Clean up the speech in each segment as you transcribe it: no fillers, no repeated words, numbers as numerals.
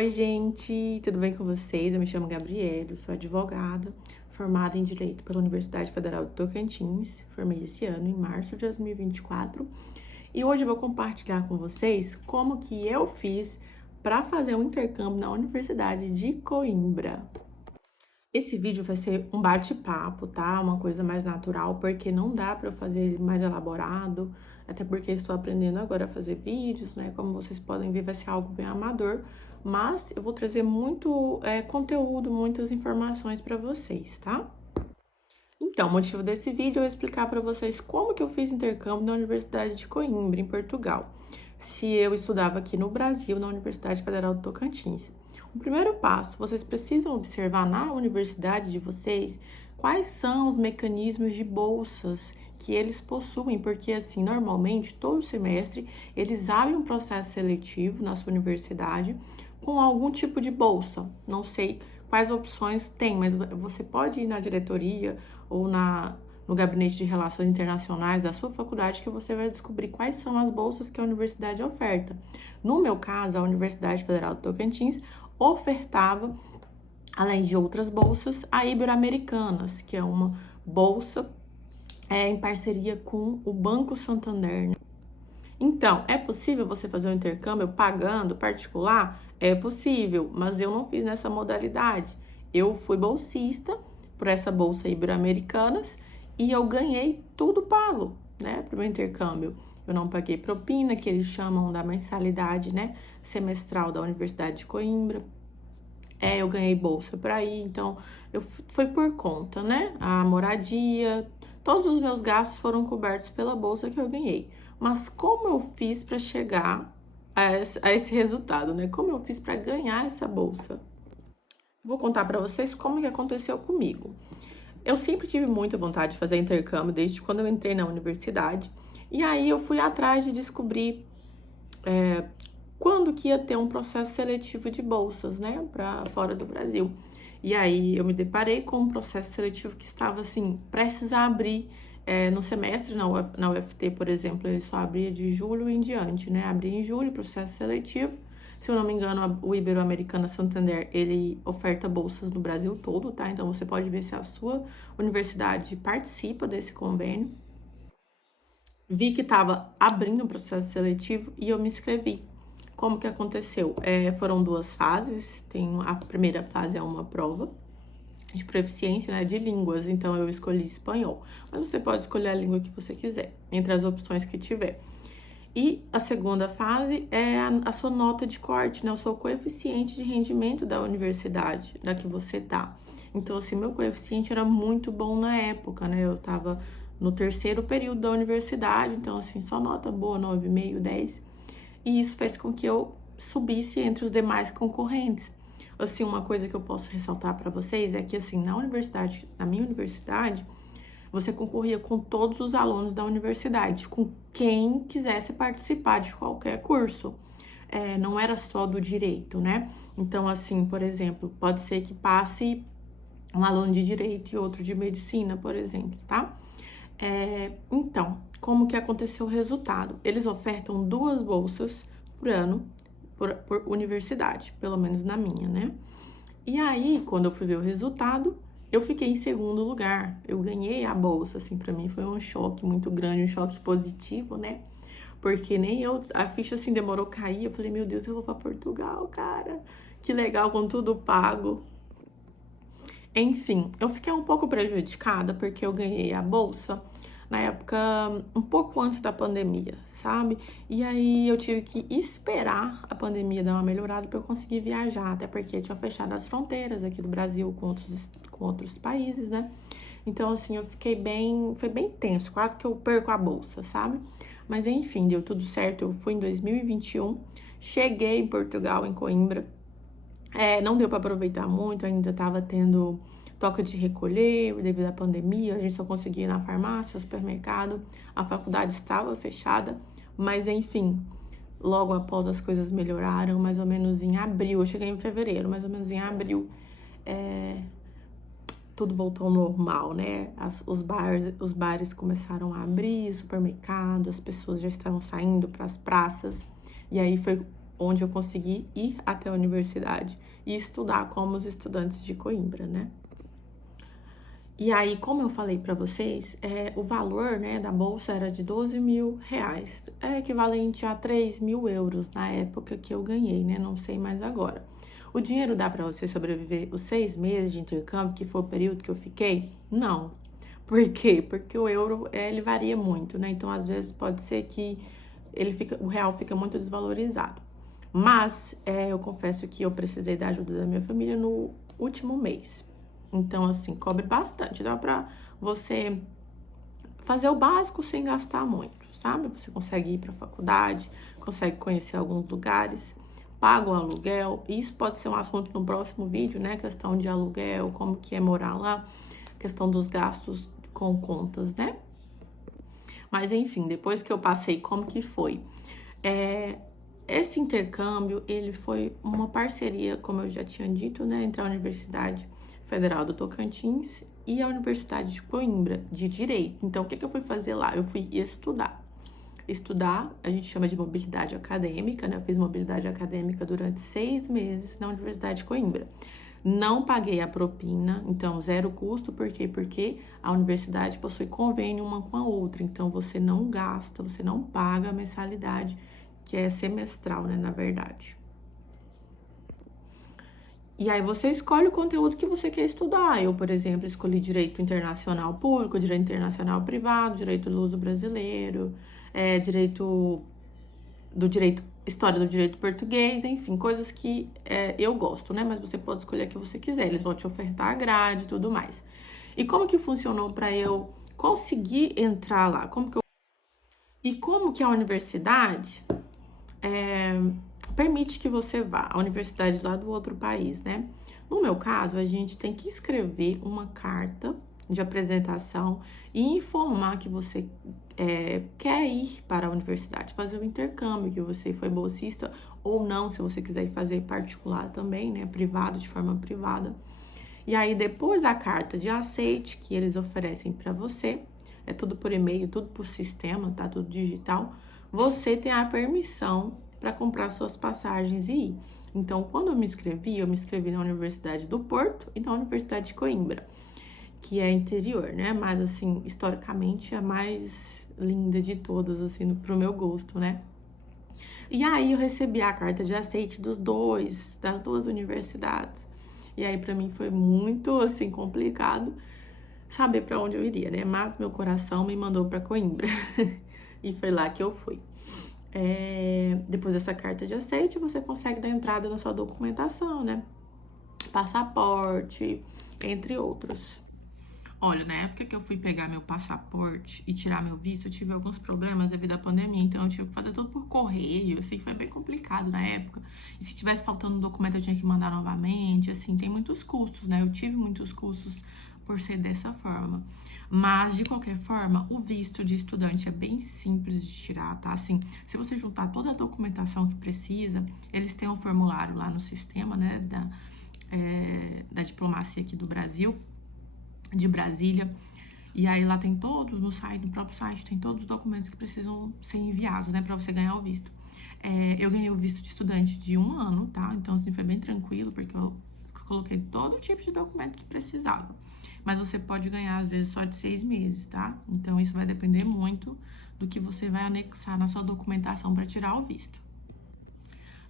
Oi, gente, tudo bem com vocês? Eu me chamo Gabriela, sou advogada, formada em Direito pela Universidade Federal do Tocantins, formei esse ano, em março de 2024, e hoje eu vou compartilhar com vocês como que eu fiz para fazer um intercâmbio na Universidade de Coimbra. Esse vídeo vai ser um bate-papo, tá? Uma coisa mais natural, porque não dá para eu fazer mais elaborado, até porque estou aprendendo agora a fazer vídeos, né? Como vocês podem ver, vai ser algo bem amador, mas eu vou trazer muito conteúdo, muitas informações para vocês, tá? Então, o motivo desse vídeo é eu explicar para vocês como que eu fiz intercâmbio na Universidade de Coimbra, em Portugal. Se eu estudava aqui no Brasil, na Universidade Federal do Tocantins. O primeiro passo, vocês precisam observar na universidade de vocês quais são os mecanismos de bolsas que eles possuem, porque assim, normalmente, todo semestre, eles abrem um processo seletivo na sua universidade com algum tipo de bolsa. Não sei quais opções tem, mas você pode ir na diretoria ou no gabinete de relações internacionais da sua faculdade que você vai descobrir quais são as bolsas que a universidade oferta. No meu caso, a Universidade Federal do Tocantins ofertava, além de outras bolsas, a Ibero-Americanas, que é uma bolsa em parceria com o Banco Santander, né? Então, é possível você fazer um intercâmbio pagando particular? É possível, mas eu não fiz nessa modalidade. Eu fui bolsista por essa bolsa Ibero-Americanas e eu ganhei tudo pago, né, para o meu intercâmbio. Eu não paguei propina, que eles chamam da mensalidade, né, semestral da Universidade de Coimbra. Eu ganhei bolsa para ir, então foi por conta, né? A moradia, todos os meus gastos foram cobertos pela bolsa que eu ganhei. Mas como eu fiz para chegar a esse resultado, né? Como eu fiz para ganhar essa bolsa? Vou contar para vocês como que aconteceu comigo. Eu sempre tive muita vontade de fazer intercâmbio desde quando eu entrei na universidade. E aí eu fui atrás de descobrir quando que ia ter um processo seletivo de bolsas, né, para fora do Brasil. E aí eu me deparei com um processo seletivo que estava, assim, prestes a abrir no semestre, na UFT, por exemplo, ele só abria de julho em diante, né, abria em julho, processo seletivo. Se eu não me engano, o Ibero-Americana Santander, ele oferta bolsas no Brasil todo, tá? Então, você pode ver se a sua universidade participa desse convênio. Vi que estava abrindo o processo seletivo e eu me inscrevi. Como que aconteceu? Foram duas fases. A primeira fase é uma prova de proficiência, né, de línguas. Então, eu escolhi espanhol. Mas você pode escolher a língua que você quiser, entre as opções que tiver. E a segunda fase é a sua nota de corte, né, o seu coeficiente de rendimento da universidade, da que você tá. Então, assim, meu coeficiente era muito bom na época, né? Eu tava no terceiro período da universidade, então, assim, só nota boa, 9,5, 10. E isso fez com que eu subisse entre os demais concorrentes. Assim, uma coisa que eu posso ressaltar para vocês é que, assim, na minha universidade, você concorria com todos os alunos da universidade, com quem quisesse participar de qualquer curso. Não era só do direito, né? Então, assim, por exemplo, pode ser que passe um aluno de direito e outro de medicina, por exemplo, tá? Então, como que aconteceu o resultado? Eles ofertam 2 bolsas por ano por universidade, pelo menos na minha, né? E aí, quando eu fui ver o resultado, eu fiquei em segundo lugar. Eu ganhei a bolsa, assim, pra mim foi um choque muito grande, um choque positivo, né? Porque nem eu, a ficha assim demorou a cair. Eu falei, meu Deus, eu vou pra Portugal, cara. Que legal, com tudo pago. Enfim, eu fiquei um pouco prejudicada porque eu ganhei a bolsa na época um pouco antes da pandemia, sabe? E aí eu tive que esperar a pandemia dar uma melhorada para eu conseguir viajar, até porque tinha fechado as fronteiras aqui do Brasil com outros países, né? Então, assim, foi bem tenso, quase que eu perco a bolsa, sabe? Mas enfim, deu tudo certo. Eu fui em 2021, cheguei em Portugal, em Coimbra. Não deu para aproveitar muito, ainda estava tendo toque de recolher devido à pandemia, a gente só conseguia ir na farmácia, supermercado, a faculdade estava fechada, mas enfim, logo após as coisas melhoraram, mais ou menos em abril, eu cheguei em fevereiro, mais ou menos em abril, tudo voltou ao normal, né? Os bares começaram a abrir, supermercado, as pessoas já estavam saindo para as praças, e aí foi onde eu consegui ir até a universidade e estudar como os estudantes de Coimbra, né? E aí, como eu falei para vocês, o valor, né, da bolsa era de 12 mil reais, é equivalente a 3 mil euros na época que eu ganhei, né? Não sei mais agora. O dinheiro dá para você sobreviver os 6 meses de intercâmbio, que foi o período que eu fiquei? Não. Por quê? Porque o euro, ele varia muito, né? Então, às vezes, pode ser que o real fica muito desvalorizado. Mas, eu confesso que eu precisei da ajuda da minha família no último mês. Então, assim, cobre bastante. Dá pra você fazer o básico sem gastar muito, sabe? Você consegue ir pra faculdade, consegue conhecer alguns lugares, paga o aluguel. Isso pode ser um assunto no próximo vídeo, né? Questão de aluguel, como que é morar lá, questão dos gastos com contas, né? Mas, enfim, depois que eu passei, como que foi? Esse intercâmbio, ele foi uma parceria, como eu já tinha dito, né? Entre a Universidade Federal do Tocantins e a Universidade de Coimbra, de Direito. Então, o que eu fui fazer lá? Eu fui estudar. Estudar, a gente chama de mobilidade acadêmica, né? Eu fiz mobilidade acadêmica durante 6 meses na Universidade de Coimbra. Não paguei a propina, então zero custo, por quê? Porque a universidade possui convênio uma com a outra, então você não gasta, você não paga a mensalidade, que é semestral, né, na verdade. E aí você escolhe o conteúdo que você quer estudar. Eu, por exemplo, escolhi Direito Internacional Público, Direito Internacional Privado, Direito do Uso Brasileiro, História do Direito Português, enfim, coisas que eu gosto, né? Mas você pode escolher o que você quiser, eles vão te ofertar a grade e tudo mais. E como que funcionou para eu conseguir entrar lá? Como que a universidade permite que você vá à universidade lá do outro país, né? No meu caso, a gente tem que escrever uma carta de apresentação e informar que você quer ir para a universidade, fazer o intercâmbio, que você foi bolsista ou não, se você quiser ir fazer particular também, né? Privado, de forma privada. E aí, depois da carta de aceite que eles oferecem para você, é tudo por e-mail, tudo por sistema, tá? Tudo digital. Você tem a permissão para comprar suas passagens e ir. Então, quando eu me inscrevi na Universidade do Porto e na Universidade de Coimbra, que é interior, né? Mas, assim, historicamente, a mais linda de todas, assim, pro meu gosto, né? E aí, eu recebi a carta de aceite das duas universidades. E aí, para mim, foi muito, assim, complicado saber para onde eu iria, né? Mas meu coração me mandou para Coimbra. E foi lá que eu fui. Depois dessa carta de aceite, você consegue dar entrada na sua documentação, né? Passaporte, entre outros. Olha, na época que eu fui pegar meu passaporte e tirar meu visto, eu tive alguns problemas devido à pandemia, então eu tive que fazer tudo por correio, assim, foi bem complicado na época. E se tivesse faltando um documento, eu tinha que mandar novamente, assim, tem muitos custos, né? Eu tive muitos custos por ser dessa forma. Mas, de qualquer forma, o visto de estudante é bem simples de tirar, tá? Assim, se você juntar toda a documentação que precisa, eles têm um formulário lá no sistema, né, da diplomacia aqui do Brasil, de Brasília, e aí lá tem todos, no próprio site, tem todos os documentos que precisam ser enviados, né, pra você ganhar o visto. Eu ganhei o visto de estudante de 1 ano, tá? Então, assim, foi bem tranquilo, porque eu coloquei todo tipo de documento que precisava. Mas você pode ganhar, às vezes, só de 6 meses, tá? Então, isso vai depender muito do que você vai anexar na sua documentação para tirar o visto.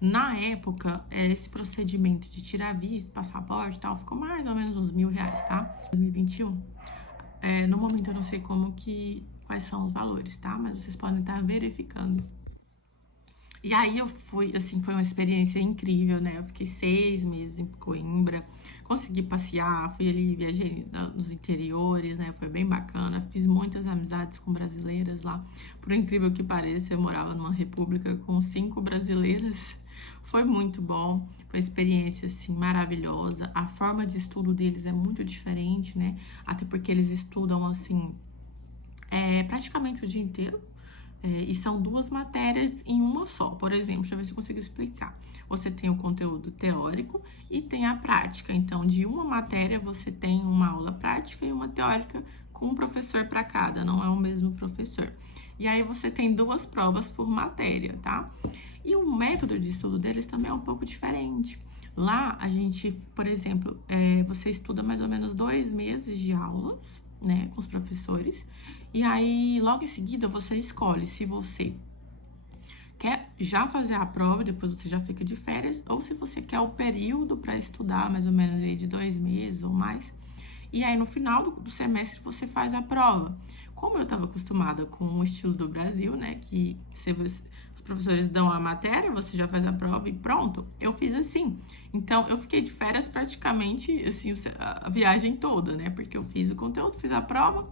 Na época, esse procedimento de tirar visto, passaporte e tal, ficou mais ou menos uns R$1.000, tá? 2021. No momento, eu não sei quais são os valores, tá? Mas vocês podem estar verificando. E aí eu fui, assim, foi uma experiência incrível, né? Eu fiquei 6 meses em Coimbra, consegui passear, fui ali, viajei nos interiores, né? Foi bem bacana, fiz muitas amizades com brasileiras lá. Por incrível que pareça, eu morava numa república com 5 brasileiras. Foi muito bom, foi uma experiência, assim, maravilhosa. A forma de estudo deles é muito diferente, né? Até porque eles estudam, assim, praticamente o dia inteiro. E são 2 matérias em uma só. Por exemplo, deixa eu ver se eu consigo explicar. Você tem o conteúdo teórico e tem a prática. Então, de uma matéria, você tem uma aula prática e uma teórica com um professor para cada, não é o mesmo professor. E aí, você tem 2 provas por matéria, tá? E o método de estudo deles também é um pouco diferente. Lá, a gente, por exemplo, você estuda mais ou menos 2 meses de aulas, né, com os professores, e aí, logo em seguida, você escolhe se você quer já fazer a prova, depois você já fica de férias, ou se você quer o período para estudar, mais ou menos aí de 2 meses ou mais, e aí no final do semestre você faz a prova. Como eu estava acostumada com o estilo do Brasil, né, que os professores dão a matéria, você já faz a prova e pronto, eu fiz assim. Então, eu fiquei de férias praticamente, assim, a viagem toda, né, porque eu fiz o conteúdo, fiz a prova,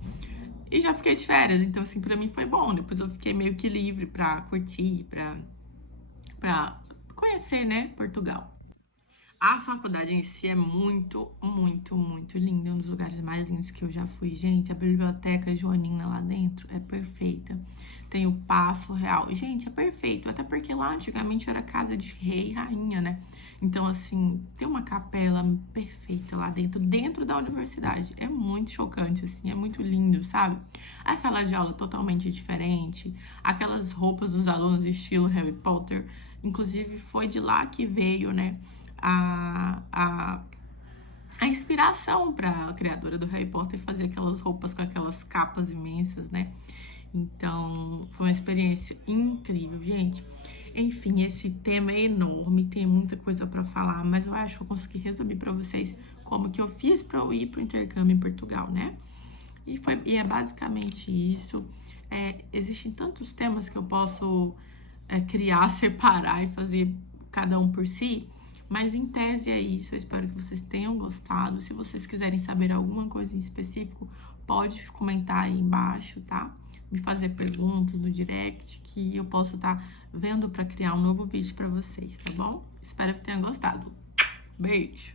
e já fiquei de férias, então assim, pra mim foi bom. Depois eu fiquei meio que livre pra curtir, pra conhecer, né, Portugal. A faculdade em si é muito, muito, muito linda. É um dos lugares mais lindos que eu já fui. Gente, a biblioteca joanina lá dentro é perfeita. Tem o Paço Real. Gente, é perfeito. Até porque lá antigamente era casa de rei e rainha, né? Então, assim, tem uma capela perfeita lá dentro, dentro da universidade. É muito chocante, assim, é muito lindo, sabe? A sala de aula totalmente diferente. Aquelas roupas dos alunos estilo Harry Potter. Inclusive, foi de lá que veio, né? A inspiração para a criadora do Harry Potter fazer aquelas roupas com aquelas capas imensas, né? Então, foi uma experiência incrível, gente. Enfim, esse tema é enorme, tem muita coisa para falar, mas eu acho que eu consegui resumir para vocês como que eu fiz para eu ir para o intercâmbio em Portugal, né? E é basicamente isso. Existem tantos temas que eu posso criar, separar e fazer cada um por si, mas em tese é isso. Eu espero que vocês tenham gostado. Se vocês quiserem saber alguma coisa em específico, pode comentar aí embaixo, tá? Me fazer perguntas no direct que eu posso estar vendo para criar um novo vídeo para vocês, tá bom? Espero que tenham gostado. Beijo!